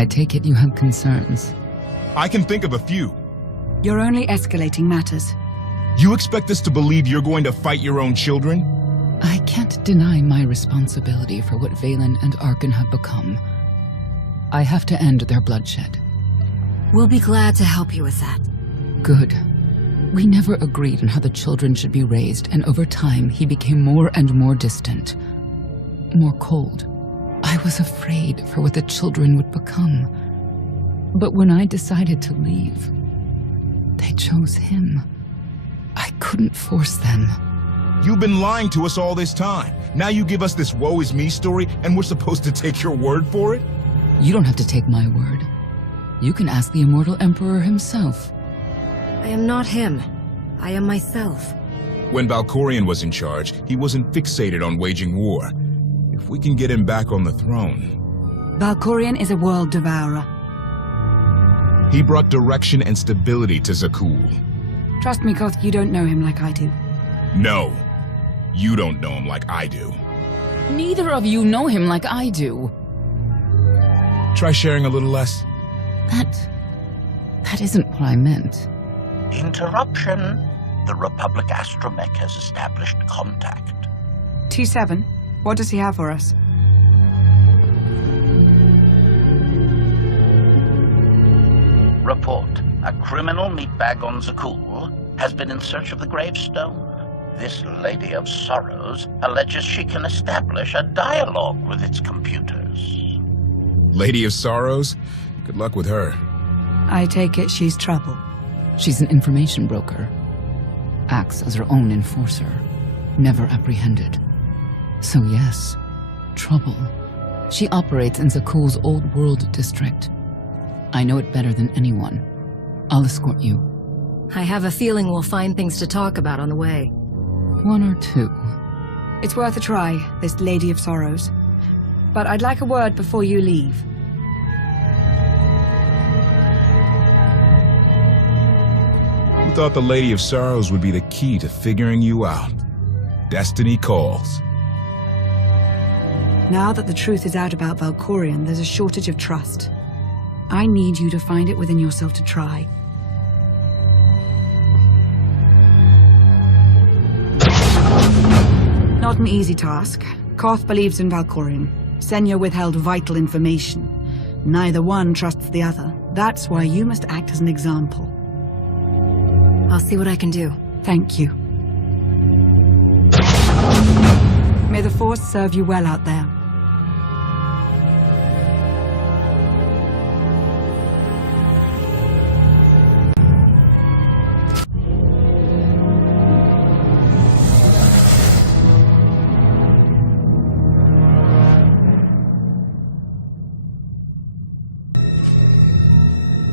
I take it you have concerns. I can think of a few. You're only escalating matters. You expect us to believe you're going to fight your own children? I can't deny my responsibility for what Valen and Arkan have become. I have to end their bloodshed. We'll be glad to help you with that. Good. We never agreed on how the children should be raised, and over time he became more and more distant. More cold. I was afraid for what the children would become. But when I decided to leave, they chose him. I couldn't force them. You've been lying to us all this time. Now you give us this woe is me story, and we're supposed to take your word for it? You don't have to take my word. You can ask the Immortal Emperor himself. I am not him. I am myself. When Valkorion was in charge, he wasn't fixated on waging war. If we can get him back on the throne... Valkorion is a world devourer. He brought direction and stability to Zakul. Trust me, Koth, you don't know him like I do. No, you don't know him like I do. Neither of you know him like I do. Try sharing a little less. That isn't what I meant. Interruption. The Republic astromech has established contact. T7, what does he have for us? Report. A criminal meatbag on Zakul has been in search of the gravestone. This Lady of Sorrows alleges she can establish a dialogue with its computers. Lady of Sorrows? Good luck with her. I take it she's trouble. She's an information broker. Acts as her own enforcer. Never apprehended. So yes, trouble. She operates in Zakul's old world district. I know it better than anyone. I'll escort you. I have a feeling we'll find things to talk about on the way. One or two. It's worth a try, this Lady of Sorrows. But I'd like a word before you leave. Who thought the Lady of Sorrows would be the key to figuring you out? Destiny calls. Now that the truth is out about Valkorion, there's a shortage of trust. I need you to find it within yourself to try. Not an easy task. Koth believes in Valkorion. Senya withheld vital information. Neither one trusts the other. That's why you must act as an example. I'll see what I can do. Thank you. May the Force serve you well out there.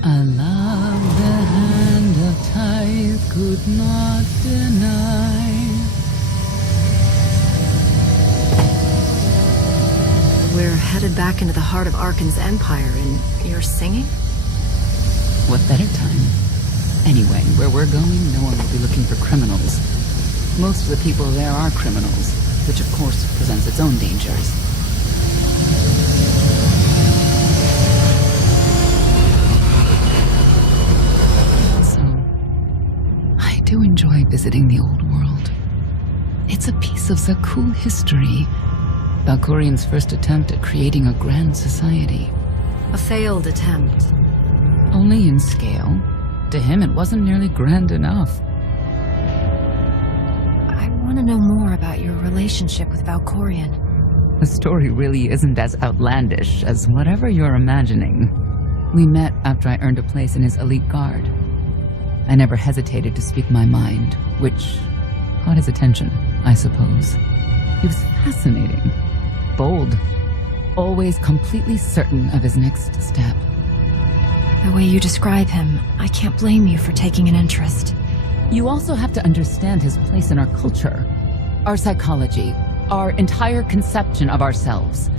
I love the hand of tithe could not deny. We're headed back into the heart of Arkan's empire, and you're singing? What better time? Anyway, where we're going, no one will be looking for criminals. Most of the people there are criminals, which of course presents its own dangers. I do enjoy visiting the old world. It's a piece of Zakul history. Valkorion's first attempt at creating a grand society. A failed attempt. Only in scale. To him, it wasn't nearly grand enough. I want to know more about your relationship with Valkorion. The story really isn't as outlandish as whatever you're imagining. We met after I earned a place in his elite guard. I never hesitated to speak my mind, which caught his attention, I suppose. He was fascinating, bold, always completely certain of his next step. The way you describe him, I can't blame you for taking an interest. You also have to understand his place in our culture, our psychology, our entire conception of ourselves.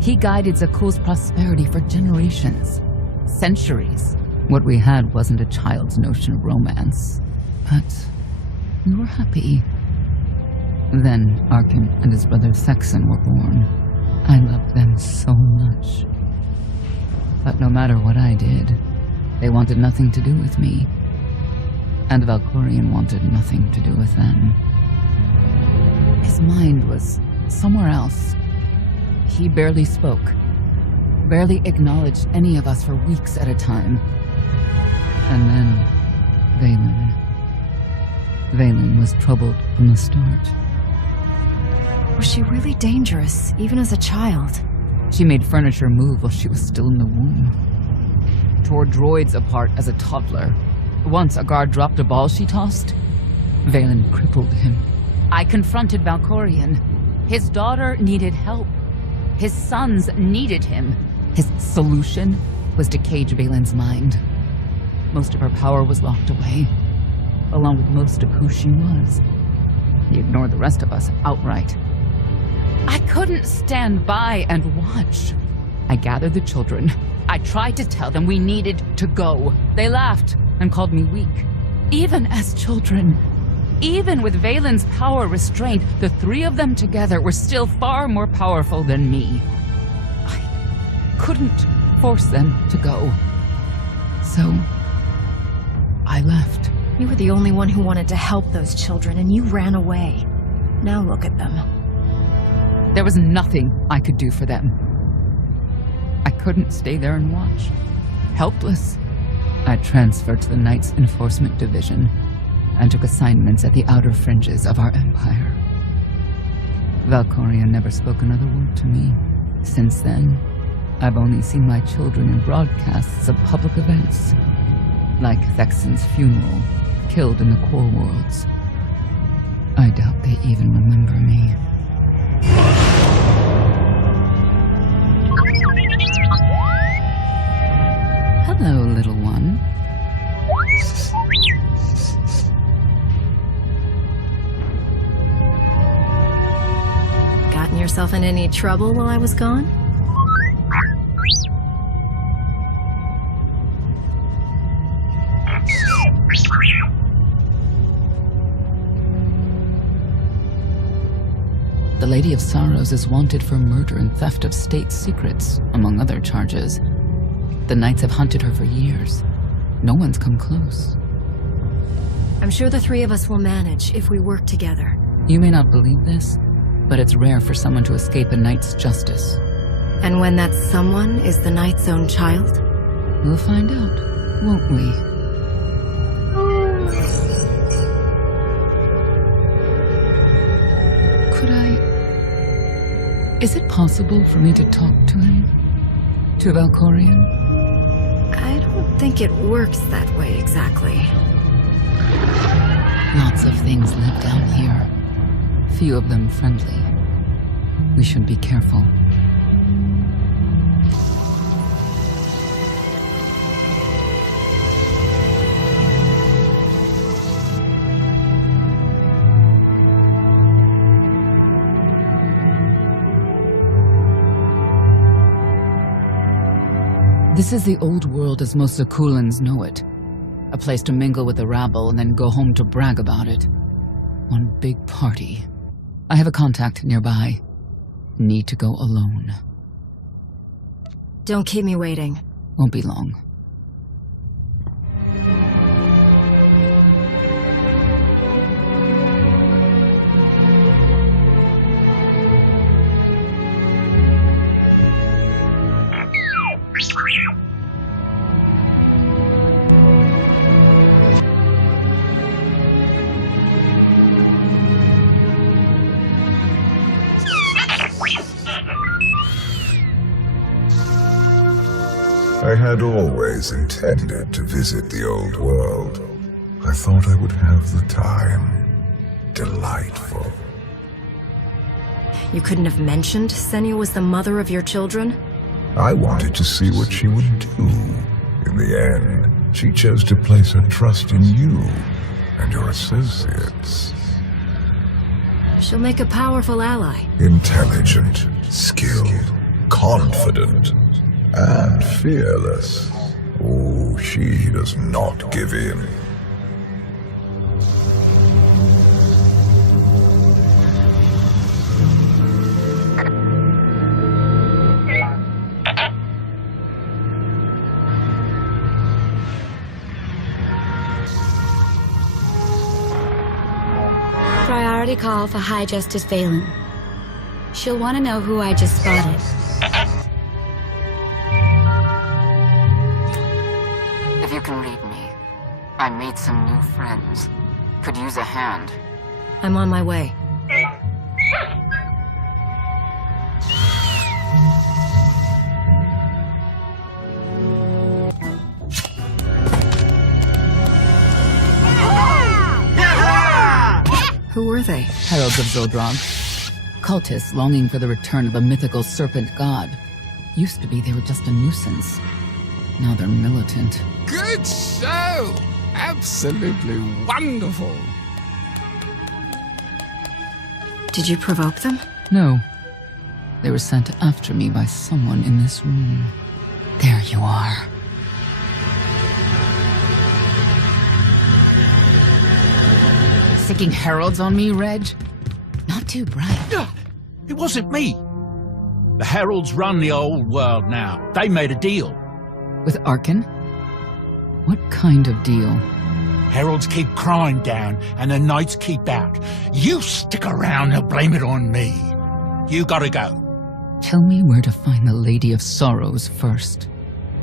He guided Zakul's prosperity for generations, centuries. What we had wasn't a child's notion of romance, but we were happy. Then Arkan and his brother Sexon were born. I loved them so much. But no matter what I did, they wanted nothing to do with me. And Valkorion wanted nothing to do with them. His mind was somewhere else. He barely spoke, barely acknowledged any of us for weeks at a time. And then, Vaylin was troubled from the start. Was she really dangerous, even as a child? She made furniture move while she was still in the womb. Tore droids apart as a toddler. Once a guard dropped a ball she tossed, Vaylin crippled him. I confronted Valkorion. His daughter needed help. His sons needed him. His solution was to cage Vaylin's mind. Most of her power was locked away, along with most of who she was. He ignored the rest of us outright. I couldn't stand by and watch. I gathered the children. I tried to tell them we needed to go. They laughed and called me weak. Even as children, even with Vaylin's power restrained, the three of them together were still far more powerful than me. I couldn't force them to go. So, I left. You were the only one who wanted to help those children, and you ran away. Now look at them. There was nothing I could do for them. I couldn't stay there and watch. Helpless. I transferred to the Knights Enforcement Division and took assignments at the outer fringes of our empire. Valkorion never spoke another word to me. Since then, I've only seen my children in broadcasts of public events, like Thexen's funeral, killed in the Core Worlds. I doubt they even remember me. Hello, little one. Gotten yourself in any trouble while I was gone? The Lady of Sorrows is wanted for murder and theft of state secrets, among other charges. The Knights have hunted her for years. No one's come close. I'm sure the three of us will manage if we work together. You may not believe this, but it's rare for someone to escape a Knight's justice. And when that someone is the Knight's own child? We'll find out, won't we? Could I... Is it possible for me to talk to him? To Valkorion? I don't think it works that way exactly. Lots of things live down here. Few of them friendly. We should be careful. This is the old world as most Zakulans know it. A place to mingle with the rabble and then go home to brag about it. One big party. I have a contact nearby. Need to go alone. Don't keep me waiting. Won't be long. I had always intended to visit the old world. I thought I would have the time. Delightful. You couldn't have mentioned Senya was the mother of your children? I wanted to see what she would do. In the end, she chose to place her trust in you and your associates. She'll make a powerful ally. Intelligent, skilled, confident, and fearless. Oh, she does not give in. Priority call for High Justice Valen. She'll want to know who I just spotted. If you can read me, I made some new friends. Could use a hand. I'm on my way. Who were they? Heralds of Zodrog. Cultists longing for the return of a mythical serpent god. Used to be they were just a nuisance. Now they're militant. Good show! Absolutely wonderful! Did you provoke them? No. They were sent after me by someone in this room. There you are. Sicking heralds on me, Reg? Not too bright. It wasn't me. The heralds run the old world now. They made a deal. With Arkan? What kind of deal? Heralds keep crime down, and the knights keep out. You stick around and blame it on me. You gotta go. Tell me where to find the Lady of Sorrows first.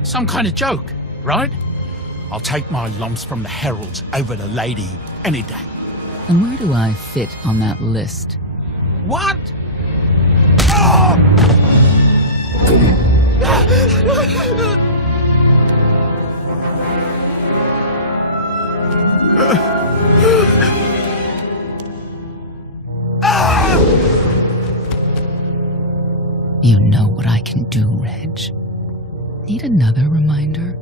Some kind of joke, right? I'll take my lumps from the heralds over the lady any day. And where do I fit on that list? What? Oh! You know what I can do, Reg. Need another reminder?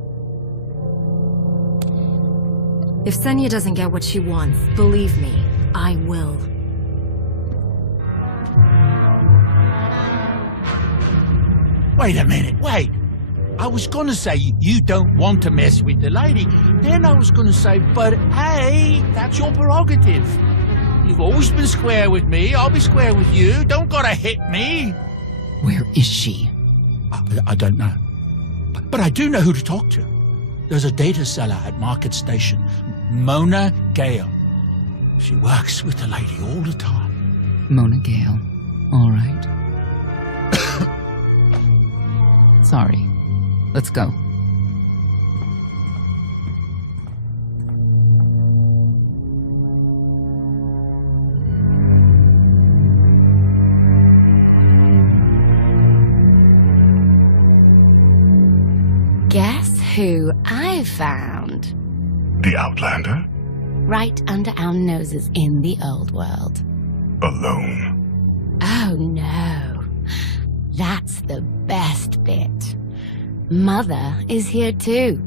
If Senya doesn't get what she wants, believe me, I will. Wait a minute, wait. I was gonna say you don't want to mess with the lady. Then I was gonna say, but hey, that's your prerogative. You've always been square with me, I'll be square with you. Don't gotta hit me. Where is she? I don't know. But I do know who to talk to. There's a data seller at Market Station, Mona Gale. She works with the lady all the time. Mona Gale. All right. Sorry. Let's go. Guess who I found? The Outlander? Right under our noses in the old world. Alone? Oh no. That's the best bit. Mother is here too.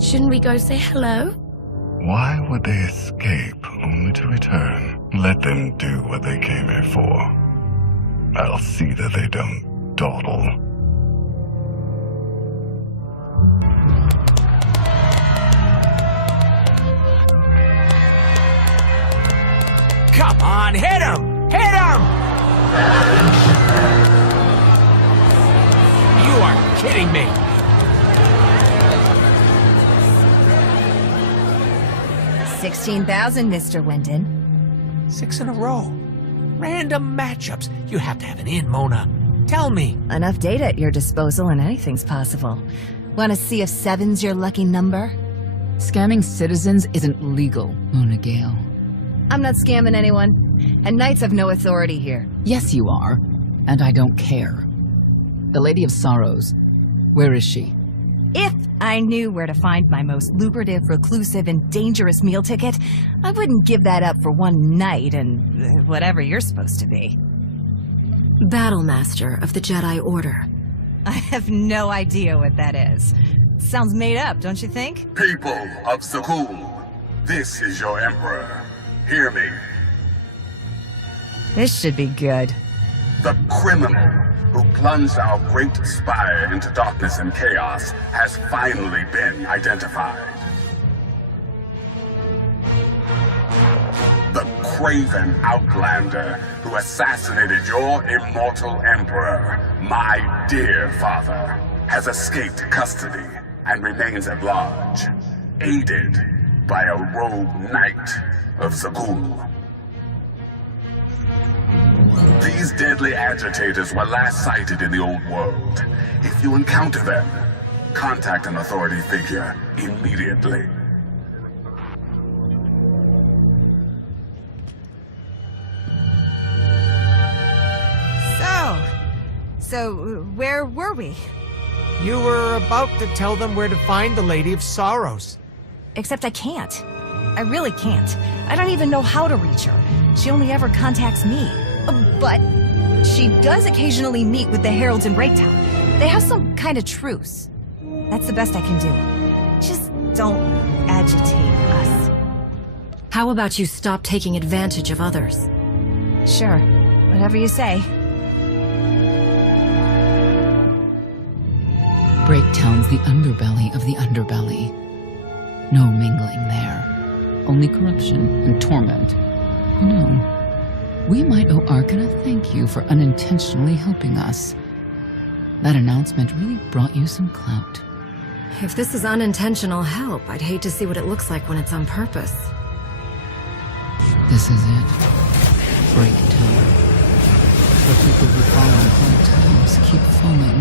Shouldn't we go say hello? Why would they escape only to return? Let them do what they came here for. I'll see that they don't dawdle. Come on, hit him! Hit him! You are kidding me! $16,000, Mr. Wyndon. 6 in a row. Random matchups. You have to have an in, Mona. Tell me. Enough data at your disposal and anything's possible. Want to see if 7's your lucky number? Scamming citizens isn't legal, Mona Gale. I'm not scamming anyone, and knights have no authority here. Yes, you are, and I don't care. The Lady of Sorrows, where is she? If I knew where to find my most lucrative, reclusive, and dangerous meal ticket, I wouldn't give that up for one night and whatever you're supposed to be. Battlemaster of the Jedi Order. I have no idea what that is. Sounds made up, don't you think? People of Zakul, this is your Emperor. Hear me. This should be good. The criminal who plunged our great spire into darkness and chaos has finally been identified. The craven outlander who assassinated your immortal emperor, my dear father, has escaped custody. and remains at large, aided by a rogue knight of Zakul. These deadly agitators were last sighted in the old world. If you encounter them, contact an authority figure immediately. So, where were we? You were about to tell them where to find the Lady of Sorrows. Except I can't. I really can't. I don't even know how to reach her. She only ever contacts me. But she does occasionally meet with the Heralds in Breaktown. They have some kind of truce. That's the best I can do. Just don't agitate us. How about you stop taking advantage of others? Sure. Whatever you say. Breaktown's the underbelly of the underbelly. No mingling there. Only corruption and torment. You know, we might owe Arkan a thank you for unintentionally helping us. That announcement really brought you some clout. If this is unintentional help, I'd hate to see what it looks like when it's on purpose. This is it. Breaktown. The people who fall in hard times keep falling.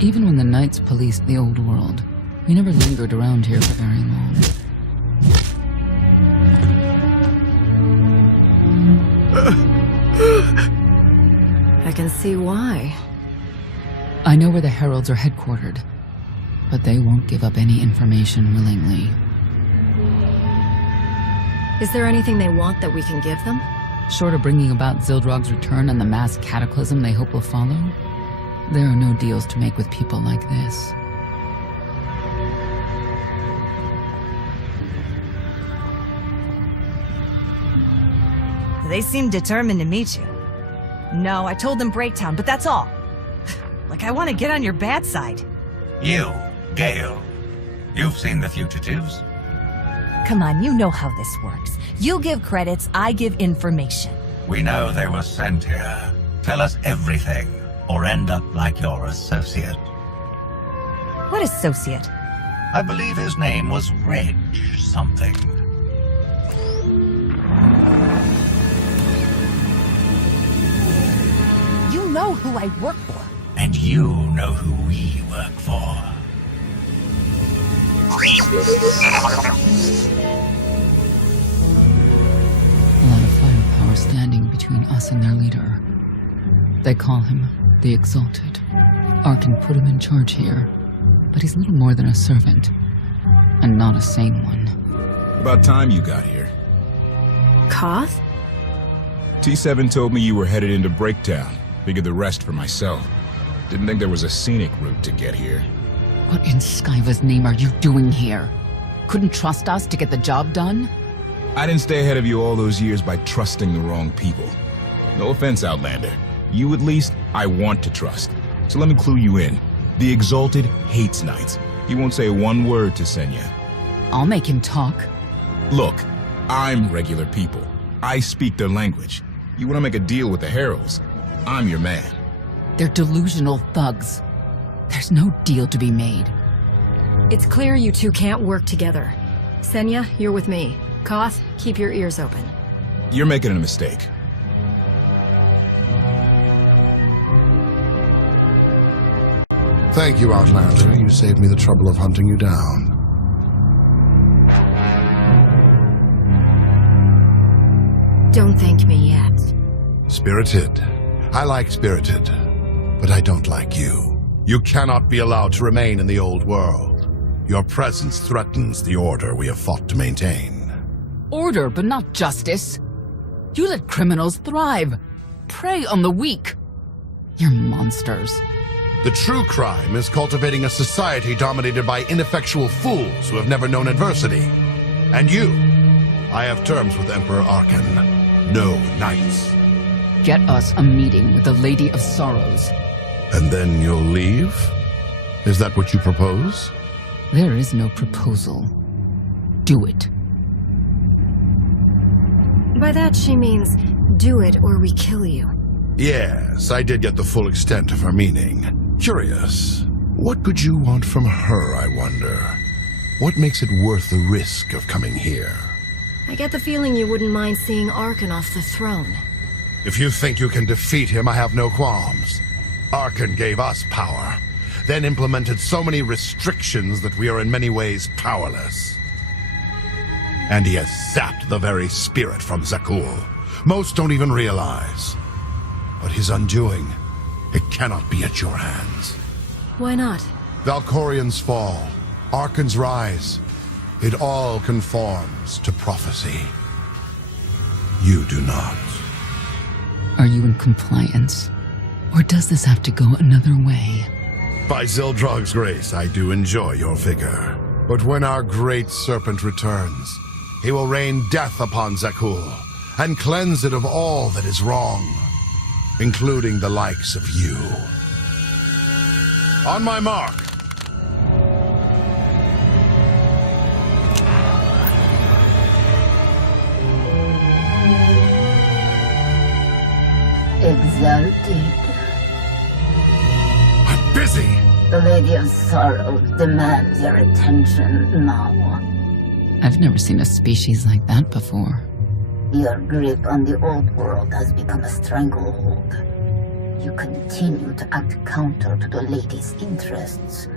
Even when the Knights policed the old world, we never lingered around here for very long. I can see why. I know where the Heralds are headquartered, but they won't give up any information willingly. Is there anything they want that we can give them? Short of bringing about Zildrog's return and the mass cataclysm they hope will follow, there are no deals to make with people like this. They seem determined to meet you. No, I told them Breaktown, but that's all. Like I want to get on your bad side. You, Gale. You've seen the fugitives. Come on, you know how this works. You give credits, I give information. We know they were sent here. Tell us everything, or end up like your associate. What associate? I believe his name was Reg something. You know who I work for. And you know who we work for. A lot of firepower standing between us and their leader. They call him the Exalted. Arkan put him in charge here, but he's little more than a servant, and not a sane one. About time you got here. Koth? T7 told me you were headed into Breaktown. Figured the rest for myself. Didn't think there was a scenic route to get here. What in Skyva's name are you doing here? Couldn't trust us to get the job done? I didn't stay ahead of you all those years by trusting the wrong people. No offense, Outlander. You at least, I want to trust. So let me clue you in. The Exalted hates Knights. He won't say one word to Senya. I'll make him talk. Look, I'm regular people. I speak their language. You want to make a deal with the Heralds? I'm your man. They're delusional thugs. There's no deal to be made. It's clear you two can't work together. Senya, you're with me. Koth, keep your ears open. You're making a mistake. Thank you, Outlander. You saved me the trouble of hunting you down. Don't thank me yet. Spirited. I like Spirited, but I don't like you. You cannot be allowed to remain in the old world. Your presence threatens the order we have fought to maintain. Order, but not justice. You let criminals thrive. Prey on the weak. You're monsters. The true crime is cultivating a society dominated by ineffectual fools who have never known adversity. And you, I have terms with Emperor Arkan. No knights. Get us a meeting with the Lady of Sorrows. And then you'll leave? Is that what you propose? There is no proposal. Do it. By that she means, do it or we kill you. Yes, I did get the full extent of her meaning. Curious. What could you want from her, I wonder? What makes it worth the risk of coming here? I get the feeling you wouldn't mind seeing Arkan off the throne. If you think you can defeat him, I have no qualms. Arkan gave us power, then implemented so many restrictions that we are in many ways powerless. And he has sapped the very spirit from Zakul. Most don't even realize. But his undoing, it cannot be at your hands. Why not? Valkorian's fall, Arkan's rise, it all conforms to prophecy. You do not. Are you in compliance? Or does this have to go another way? By Zildrog's grace, I do enjoy your vigor. But when our great serpent returns, he will rain death upon Zakul and cleanse it of all that is wrong, including the likes of you. On my mark. Exalted. I'm busy. The Lady of Sorrow demands your attention now. I've never seen a species like that before. Your grip on the old world has become a stranglehold. You continue to act counter to the Lady's interests,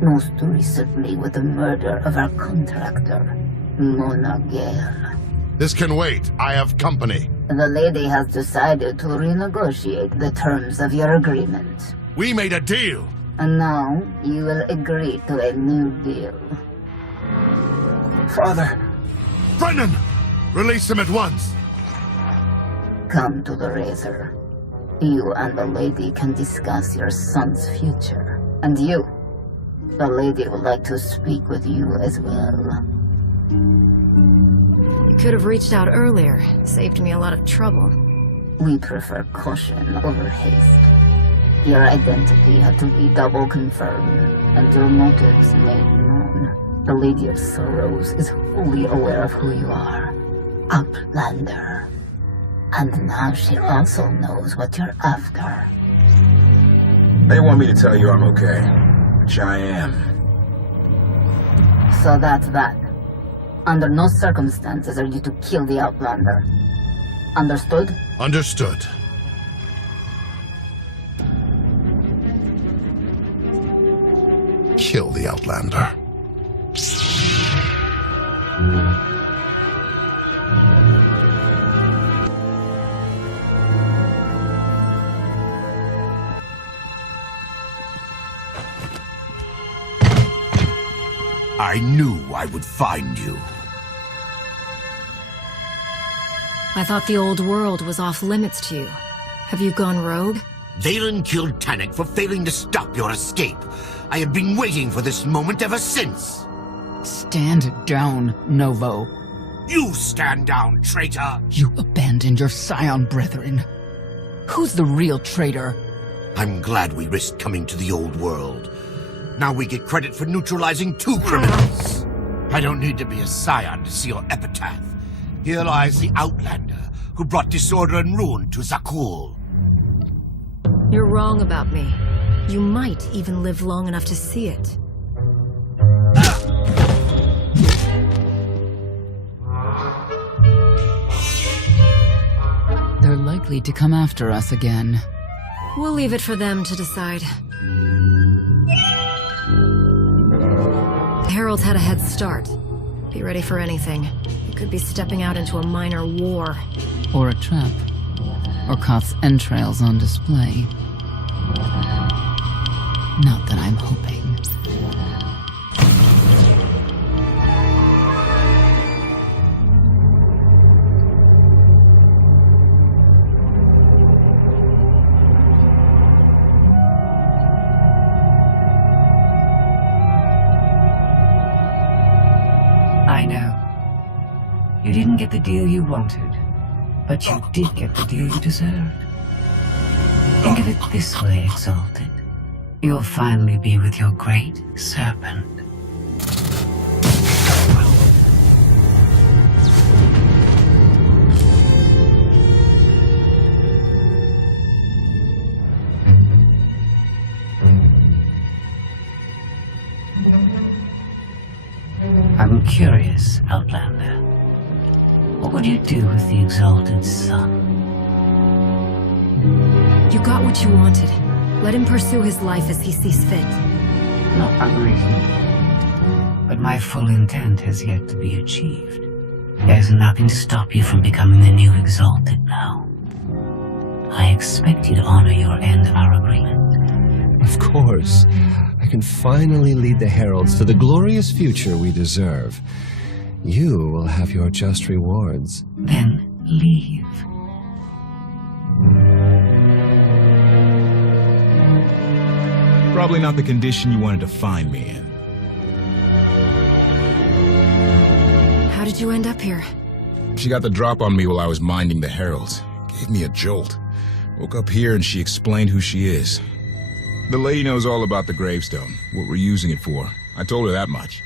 most recently with the murder of our contractor, Mona Gale. This can wait. I have company. The Lady has decided to renegotiate the terms of your agreement. We made a deal. And now you will agree to a new deal. Father! Brennan! Release him at once! Come to the Razor. You and the Lady can discuss your son's future. And you, the Lady would like to speak with you as well. You could have reached out earlier. Saved me a lot of trouble. We prefer caution over haste. Your identity had to be double confirmed, and your motives made known. The Lady of Sorrows is fully aware of who you are. Outlander. And now she also knows what you're after. They want me to tell you I'm okay, which I am. So that's that. Under no circumstances are you to kill the Outlander. Understood? Understood. Kill the Outlander. I knew I would find you. I thought the old world was off limits to you. Have you gone rogue? Valen killed Tannic for failing to stop your escape. I have been waiting for this moment ever since. Stand down, Novo. You stand down, traitor! You abandoned your Scion brethren. Who's the real traitor? I'm glad we risked coming to the old world. Now we get credit for neutralizing 2 criminals. I don't need to be a Scion to see your epitaph. Here lies the Outlander, who brought disorder and ruin to Zakul. You're wrong about me. You might even live long enough to see it. They're likely to come after us again. We'll leave it for them to decide. The Heralds had a head start. Be ready for anything. You could be stepping out into a minor war. Or a trap. Or Koth's entrails on display. Not that I'm hoping. I know. You didn't get the deal you wanted, but you did get the deal you deserved. Think of it this way, Exalted. You'll finally be with your great serpent. I'm curious, Outlander. What would you do with the Exalted Son? You got what you wanted. Let him pursue his life as he sees fit. Not unreasonable. But my full intent has yet to be achieved. There's nothing to stop you from becoming the new Exalted now. I expect you to honor your end of our agreement. Of course. I can finally lead the Heralds to the glorious future we deserve. You will have your just rewards. Then leave. Probably not the condition you wanted to find me in. How did you end up here? She got the drop on me while I was minding the Heralds. Gave me a jolt. Woke up here and she explained who she is. The lady knows all about the gravestone, what we're using it for. I told her that much.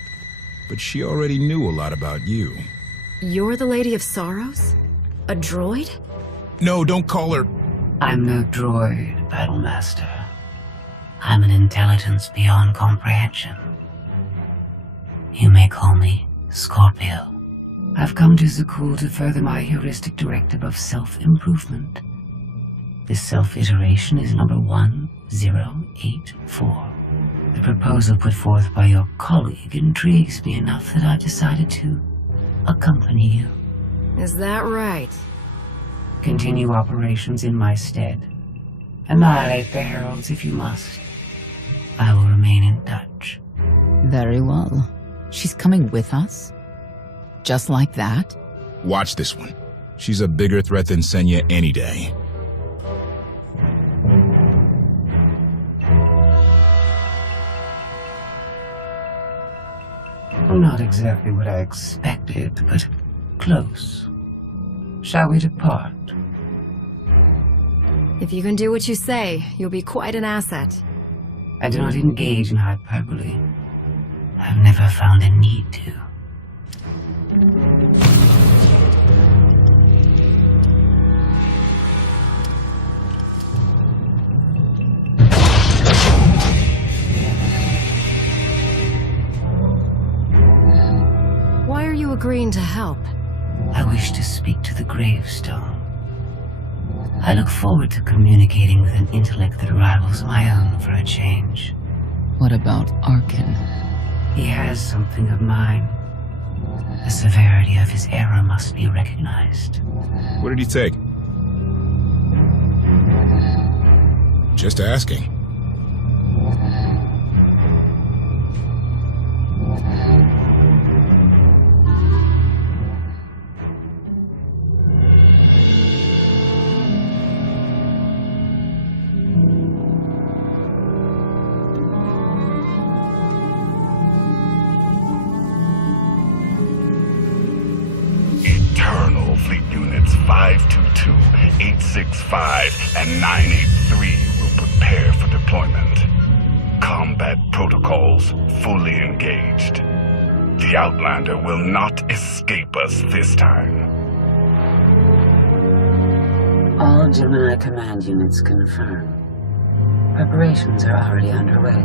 But she already knew a lot about you. You're the Lady of Sorrows? A droid? No, don't call her... I'm no droid, Battlemaster. I'm an intelligence beyond comprehension. You may call me Scorpio. I've come to Zakul to further my heuristic directive of self-improvement. This self-iteration is number 1084. The proposal put forth by your colleague intrigues me enough that I've decided to accompany you. Is that right? Continue operations in my stead. Annihilate the Heralds if you must. I will remain in touch. Very well. She's coming with us? Just like that? Watch this one. She's a bigger threat than Senya any day. Not exactly what I expected, but close. Shall we depart? If you can do what you say, you'll be quite an asset. I do not engage in hyperbole. I've never found a need to. Why are you agreeing to help? I wish to speak to the gravestone. I look forward to communicating with an intellect that rivals my own for a change. What about Arkin? He has something of mine. The severity of his error must be recognized. What did he take? Just asking. Eternal Fleet Units 522, 865, and 983 will prepare for deployment. Combat protocols fully engaged. The Outlander will not escape us this time. All Gemini command units confirm. Preparations are already underway.